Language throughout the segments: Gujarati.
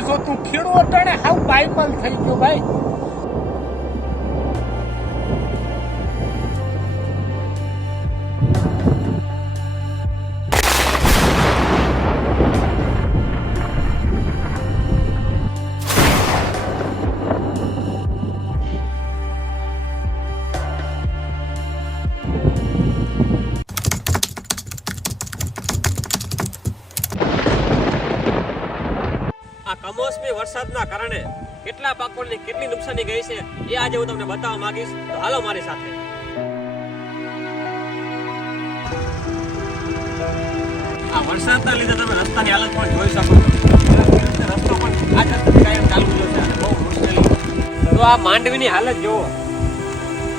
નથી જોતું ખીણું અટાણે હાવ પાયમાલ થઈ ગયો ભાઈ. આ કમોસમી વરસાદના કારણે કેટલા પાકોને કેટલી નુકસાની ગઈ છે એ આજે હું તમને બતાવવા માંગીશ. તો હાલો મારી સાથે. આ વરસાદના લીધે તમે રસ્તાની હાલત પણ જોઈ શકો છો. રસ્તો પણ આ જ કાયમ ચાલુ ગયો છે. બહુ મુશ્કેલી. તો આ માંડવીની હાલત જુઓ.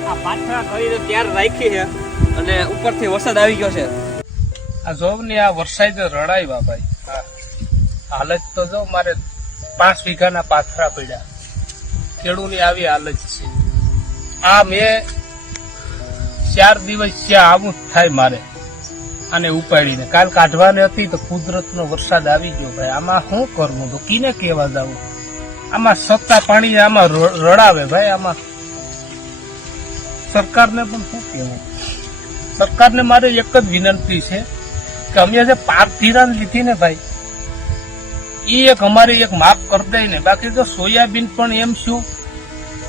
આ પાછળ કરીને ત્યાર રાખી છે અને ઉપરથી વરસાદ આવી ગયો છે. આ જોવ ને આ વરસાદ રડાય ભાઈ હાલત તો જો મારે પાંચ વીઘાના પાથરા પડ્યા. ખેડૂની આવી હાલત છે. આ મેં ચાર દિવસ ત્યાં આવું જ થાય મારે અને ઉપાડીને. કાલ કાઢવાની હતી તો કુદરતનો વરસાદ આવી ગયો ભાઈ. આમાં શું કરવું? તો કીને કેવા જવું આમાં સત્તા પાણી આમાં રડાવે ભાઈ, આમાં. સરકારને પણ શું કહેવું? સરકારને મારે એક જ વિનંતી છે કે અમે જે ધિરાણ લીધી ને ભાઈ એ એક અમારી એક માફ કરી દે ને. બાકી તો સોયાબીન પણ એમ શું?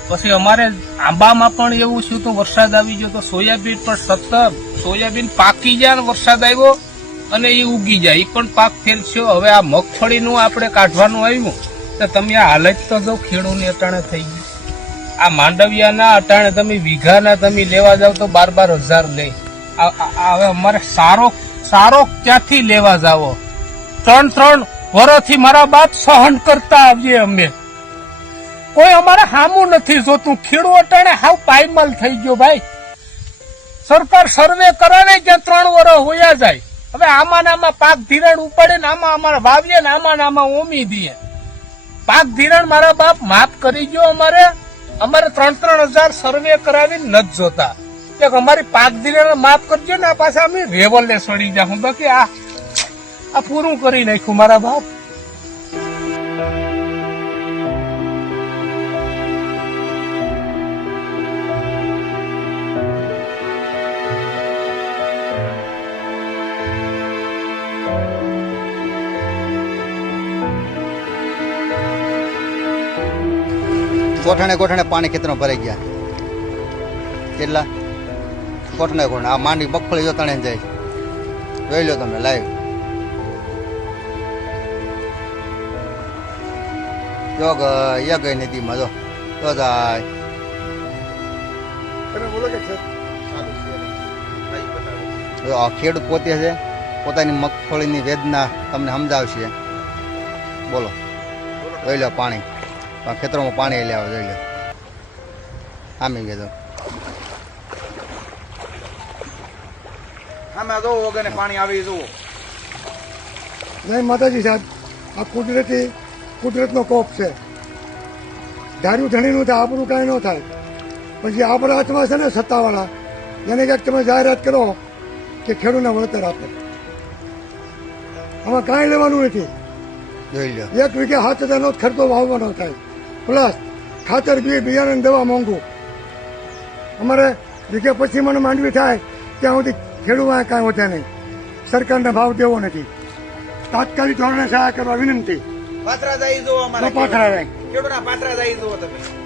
પછી અમારે આંબામાં પણ એવું શું? તો વરસાદ આવી ગયો તો સોયાબીન પણ સતત સોયાબીન પાકી જાય ને વરસાદ આવ્યો અને એ ઉગી જાય. એ પણ પાક ફેલ છે હવે આ મગફળીનું આપણે કાઢવાનું આવ્યું. તો તમે આ હાલત તો જો ખેડૂની અટાણે થઈ ગઈ. આ માંડવિયાના અટાણે તમે વીઘાના તમે લેવા જાવ તો બાર બાર હજાર લે. હવે અમારે સારો સારો ક્યાંથી લેવા જાવો? ત્રણ ત્રણ વર્ષથી મારા બાપ સહન કરતા આવીએ અમે. કોઈ અમારે હામું નથી જોતું. ખીડું અટાણે હાવ પાયમાલ થઈ ગયો ભાઈ. સરકાર સર્વે કરે ને જ્યાં ત્રણ વર્ષ હોયા જાય. હવે આમાં નામાં પાક ધિરાણ ઉપાડે ને આમાં અમારે વાવીએ ને આમાં નામાં ઓમી દઈએ. પાક ધિરાણ મારા બાપ માફ કરી ગયો અમારે. અમારે ત્રણ ત્રણ હજાર સર્વે કરાવી નથી જોતા. એક અમારી પાક ધિરાણ માફ કરજો ને, આ પાછા અમે રેવલે સડી જાઉં બાકી આ આ પૂરું કરી નાખ્યું મારા બાપ. કોઠણે કોઠણે પાણી ખેતરમાં ભરાઈ ગયા. કેટલા? કોઠણે કોઠણે આ માંડી મગફળી જો તણે જાય. જોઈ લો તમે, લાઈવ. જો એ ગઈ નદીમાં જો. તો જાય જો આ ખેડૂત પોતે છે પોતાની મગફળીની વેદના તમને સમજાવશે. બોલો. જોઈ લો પાણી. ખેતરોમાં પાણી લેવા જોઈ લો. આમી ગયો આમાં વગર પાણી આવી જુઓ. નહીં માતાજી સાહેબ આ કુદરતી કુદરતનો કોપ છે. ધાર્યું ધણીનું થાય આપણું કાંઈ ન થાય. પછી આપણા હાથમાં છે ને સત્તાવાળા એને ક્યાંક તમે જાહેરાત કરો કે ખેડૂતને વળતર આપે. આમાં કાંઈ લેવાનું નથી. જોઈ લો. એક વીઘે હાથ હજારનો જ ખર્ચો વાવવાનો થાય. પ્લસ ખાતર બી બિયારણ દવા મોંઘું. અમારે વીઘે પછી મને માંડવી થાય ત્યાં સુધી ખેડૂતમાં કાંઈ વધે નહીં. સરકારને ભાવ દેવો નથી. તાત્કાલિક ધોરણે સહાય કરવા વિનંતી. પાત્રા જાય જુઓ અમારા પાથરા રહે ખેડૂતના પાત્રા જાય જોવો તમે?